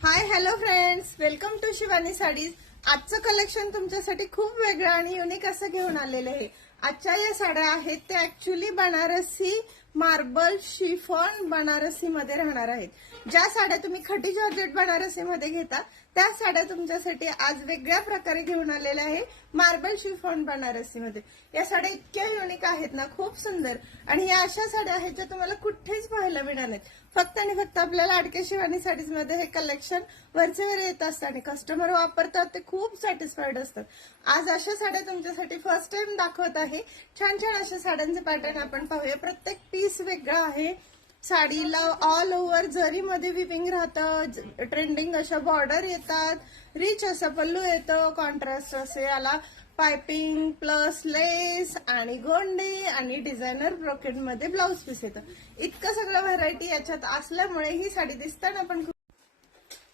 Hi hello friends welcome to Shivani Sarees आजचं collection तुमच्यासाठी खूप वेगळं आणि युनिक असं घेऊन आलेलं आहे. आजच्या या साड्या आहेत त्या actually Banarasi marble chiffon Banarasi मध्ये राहणार आहेत. ज्या साड्या तुम्ही खटी जॉर्जेट बनारसी मध्ये घेता त्या साड्या तुमच्यासाठी आज वेगळ्या प्रकारे घेऊन आलेल्या आहे. मार्बल शिफॉन बनारसी मध्ये या साड्या इतक्या युनिक आहेत ना खूप सुंदर. आणि या अशा साड्या आहेत ज्या तुम्हाला कुठेच पाहायला मिळणार नाहीत. फक्त आणि फक्त आपल्याला अडके शिवानी साडीजमध्ये हे कलेक्शन वरचे वर येत असतं आणि कस्टमर वापरतात ते खूप सॅटिस्फाईड असतात. आज अशा साड्या तुमच्यासाठी फर्स्ट टाइम दाखवत आहे. छान छान अशा साड्यांचे पॅटर्न आपण पाहूया. प्रत्येक पीस वेगळा आहे. साडीला ऑल ओव्हर जरीमध्ये विविंग राहतं ट्रेंडिंग अशा बॉर्डर येतात रिच असं पल्लू येतं कॉन्ट्रास्ट असे याला पायपिंग प्लस लेस आणि गोंडे आणि डिझायनर ब्रोकेटमध्ये ब्लाऊज पीस येतं. इतकं सगळं व्हरायटी याच्यात असल्यामुळे ही साडी दिसताना पण खूप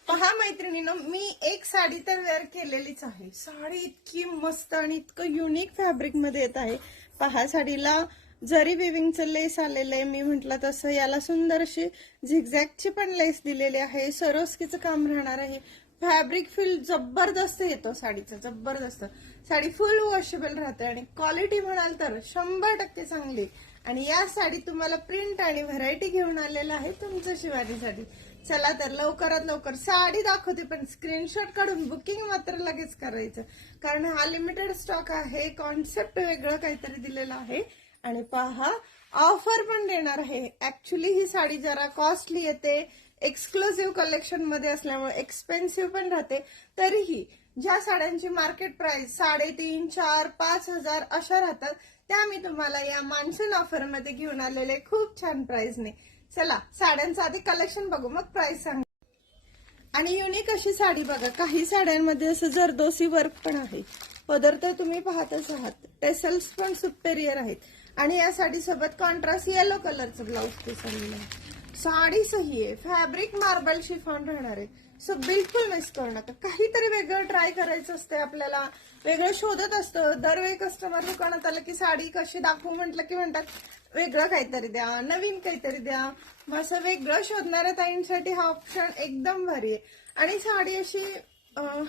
पहा मैत्रिणीनं मी एक साडी तर वेअर केलेलीच आहे. साडी इतकी मस्त आणि इतकं युनिक फॅब्रिकमध्ये येत आहे. पहा साडीला जरी विविंगचं लेस आलेलं आहे मी म्हटलं तसं याला सुंदर अशी झिगझॅगची पण लेस दिलेली आहे. सरोस्कीचं काम राहणार आहे. फॅब्रिक फील जबरदस्त येतो साडीचं जबरदस्त. साडी फुल वॉशेबल राहते आणि क्वालिटी म्हणाल तर शंभर टक्के चांगली. आणि या साडी तुम्हाला प्रिंट आणि व्हरायटी घेऊन आलेला आहे तुमचं शिवाजीसाठी चला तर लवकरात लवकर साडी दाखवते पण स्क्रीनशॉट काढून बुकिंग मात्र लगेच करायचं. कारण हा लिमिटेड स्टॉक आहे कॉन्सेप्ट वेगळं काहीतरी दिलेलं आहे. आणि पहा ऑफर पण देणार आहे. ऍक्च्युली ही साडी जरा कॉस्टली येते. एक्सक्लुझिव्ह कलेक्शनमध्ये असल्यामुळे एक्सपेन्सिव्ह पण राहते. तरीही ज्या साड्यांची मार्केट प्राइस साडेतीन चार पाच हजार अशा राहतात त्या मी तुम्हाला या मान्सून ऑफरमध्ये घेऊन आलेले खूप छान प्राइसने चला साड्यांचं आधी कलेक्शन बघू. मग प्राइस सांग. आणि युनिक अशी साडी बघा. काही साड्यांमध्ये असं जरदोसी वर्क पण आहे. पदर तर तुम्ही पाहतच आहात. टेसल्स पण सुपेरियर आहेत. आणि या साडीसोबत कॉन्ट्रास्ट येलो कलरचं ब्लाऊज पीस आलेलं आहे. साडी सही आहे. फॅब्रिक मार्बल शिफॉन राहणार आहे. सो बिलकुल मिस करू नका. काहीतरी वेगळं ट्राय करायचं असते आपल्याला. वेगळं शोधत असतं. दरवेळी कस्टमर दुकानात आलं की साडी कशी दाखवू म्हटलं की म्हणतात वेगळं काहीतरी द्या. नवीन काहीतरी द्या. मग असं वेगळं शोधणाऱ्या ताईंसाठी हा ऑप्शन एकदम भारी आहे. आणि साडी अशी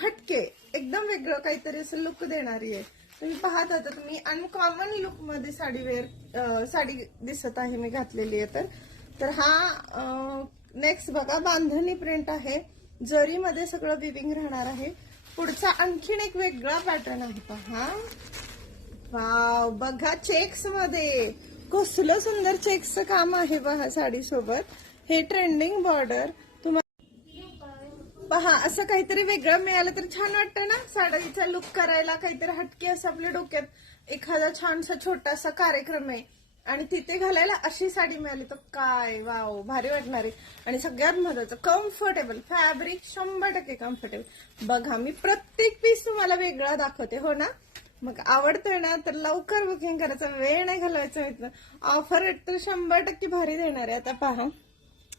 हटके. एकदम वेगळं काहीतरी असं लुक देणारी आहे. तुम्ही पाहत होता तुम्ही अनकॉमन लुकमध्ये साडी वेअर साडी दिसत आहे मी घातलेली आहे तर. तर हा नेक्स्ट बघा बांधणी प्रिंट आहे. जरीमध्ये सगळं विविंग राहणार आहे. पुढचा आणखीन एक वेगळा पॅटर्न आहे पहा. वाव बघा चेक्समध्ये. कसलं सुंदर चेक्सचं काम आहे बघा साडी सोबत हे ट्रेंडिंग बॉर्डर पहा असं काहीतरी वेगळं मिळालं तर छान वाटतं ना? साडीचा लुक करायला काहीतरी हटके असं आपल्या डोक्यात एखादा छानसा छोटासा कार्यक्रम आहे. आणि तिथे घालायला अशी साडी मिळाली तर काय वाव भारी वाटणार आहे. आणि सगळ्यात महत्वाचं कम्फर्टेबल फॅब्रिक शंभर टक्के कम्फर्टेबल बघा मी प्रत्येक पीस तुम्हाला वेगळा दाखवते हो ना? मग आवडतोय ना तर लवकर बुकिंग करायचा वेळ नाही घालवायचा ऑफर तर शंभर टक्के भारी देणार आहे. आता पहा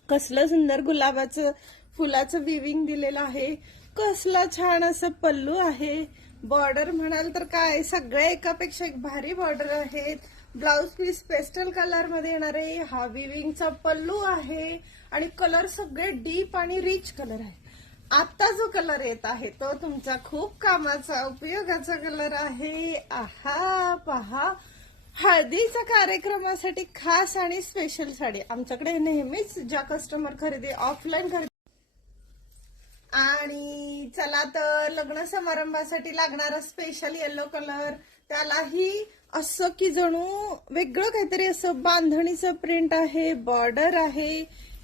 कसलं सुंदर गुलाबाचं फुलाचं विविंग दिलेलं आहे. कसला छान असं पल्लू आहे. बॉर्डर म्हणाल तर काय? सगळ्या एकापेक्षा एक भारी बॉर्डर आहेत. ब्लाउज पीस पेस्टल कलरमध्ये येणार. आहे हा विविंगचा पल्लू आहे. आणि कलर सगळे डीप आणि रिच कलर आहे. आता जो कलर येत आहे तो तुमचा खूप कामाचा उपयोगाचा कलर आहे. आहा पहा. हळदीच्या कार्यक्रमासाठी खास आणि स्पेशल साडी. आमच्याकडे नेहमीच ज्या कस्टमर खरेदी ऑफलाईन खरेदी आणि चला तर लग्न समारंभासाठी लागणारा स्पेशल येलो कलर त्यालाही असं की जणू वेगळं काहीतरी असं बांधणीचं प्रिंट आहे बॉर्डर आहे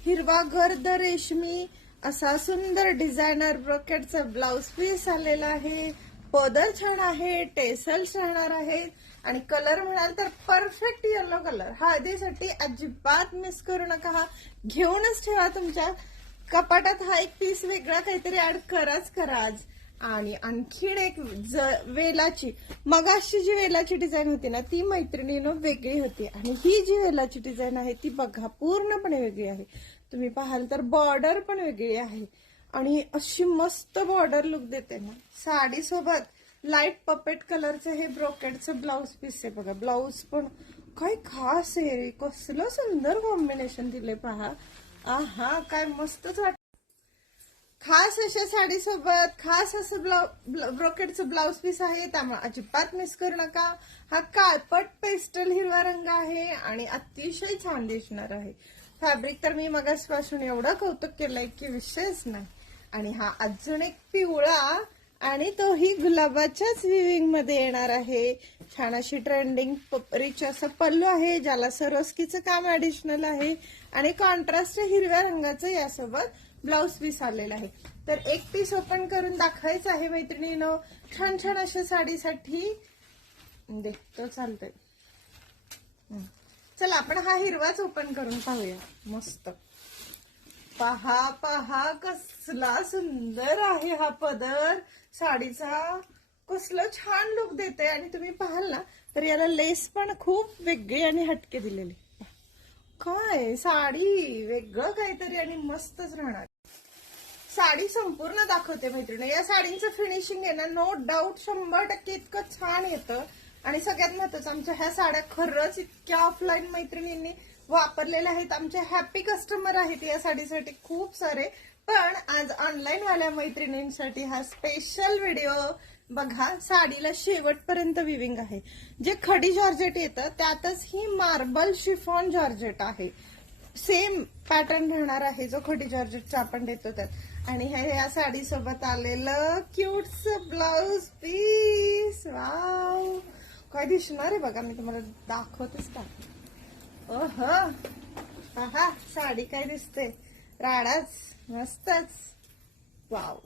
हिरवा गर्द रेशमी असा सुंदर डिझायनर ब्रोकेटचा ब्लाउज पीस आलेला आहे. पदर छान आहे टेसल्स राहणार आहेत आणि कलर म्हणाल तर परफेक्ट येलो कलर हळदीसाठी अजिबात मिस करू नका. हा घेऊनच ठेवा तुमच्या कपाटात हा एक पीस वेगळा काहीतरी ऍड कराच करा आज आणि आणखीन एक ज- वेलाची. मगाशी जी वेलाची डिझाईन होती ना ती मैत्रिणीनं वेगळी होती. आणि ही जी वेलाची डिझाईन आहे ती बघा पूर्णपणे वेगळी आहे. तुम्ही पाहाल तर बॉर्डर पण वेगळी आहे. आणि अशी मस्त बॉर्डर लुक देते ना. साडी सोबत लाइट पपेट कलरचं हे ब्रोकेटचं ब्लाऊज पीस आहे बघा. ब्लाऊज पण काय खास आहे रे. कसलं सुंदर कॉम्बिनेशन दिले पहा. आहा काय मस्तच वाट खास अशा साडीसोबत खास असं ब्लाउ ब्रोकेटचं ब्लाउज पीस आहे त्यामुळे अजिबात मिस करू नका. हा काळपट पेस्टल हिरवा रंग आहे आणि अतिशय छान दिसणार आहे. फॅब्रिक तर मी मगासपासून एवढं कौतुक केलंय की विषयच नाही. आणि हा अजून एक पिवळा आणि तोही गुलाबाच्याच विविंगमध्ये येणार आहे. छान अशी ट्रेंडिंग रिच असं पल्लू आहे ज्याला सरोस्कीचं काम ऍडिशनल आहे. आणि कॉन्ट्रास्ट हिरव्या रंगाचं यासोबत ब्लाऊज पीस आलेला आहे. तर एक पीस ओपन करून दाखवायचं आहे मैत्रिणीनं. छान छान अशा साडीसाठी. दे तो चालतोय. चला आपण हा हिरवाच ओपन करून पाहूया. मस्त. पहा पहा कसला सुंदर आहे हा पदर. साडीचा कसलं छान लुक देते आणि तुम्ही पाहाल ना तर याला लेस पण खूप वेगळी आणि हटके दिलेली. काय? साडी वेगळं काहीतरी आणि मस्तच राहणार. साडी संपूर्ण दाखवते मैत्रिणी. या साडींचं फिनिशिंग आहे ना नो डाऊट शंभर टक्के इतकं छान येतं. आणि सगळ्यात महत्वाचं आमच्या ह्या साड्या खरंच इतक्या ऑफलाईन मैत्रिणींनी वापरलेल्या आहेत. आमचे हॅपी कस्टमर आहेत या साडीसाठी खूप सारे. पण आज ऑनलाईनवाल्या मैत्रिणींसाठी हा स्पेशल व्हिडिओ बघा साडीला शेवटपर्यंत विविंग आहे. जे खडी जॉर्जेट येतं त्यातच ही मार्बल शिफॉन जॉर्जेट आहे. सेम पॅटर्न राहणार आहे जो खडी जॉर्जेटचा आपण देतो त्यात. आणि हे या साडी सोबत आलेलं क्यूटस ब्लाउज पीस वाव काय दिसणार आहे बघा मी तुम्हाला दाखवतेच का? ओह. पहा साडी काय दिसते? राडाच मस्तच. वाव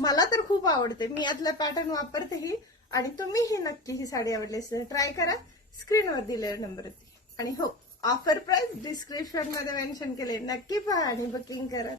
मला तर खूप आवडते. मी यातला पॅटर्न वापरतेही आणि तुम्हीही नक्की ही साडी आवडली असेल ट्राय करा. स्क्रीनवर दिलेल्या नंबरवरती आणि हो ऑफर प्राइस डिस्क्रिप्शनमध्ये मेन्शन केले नक्की पहा आणि बुकिंग करा.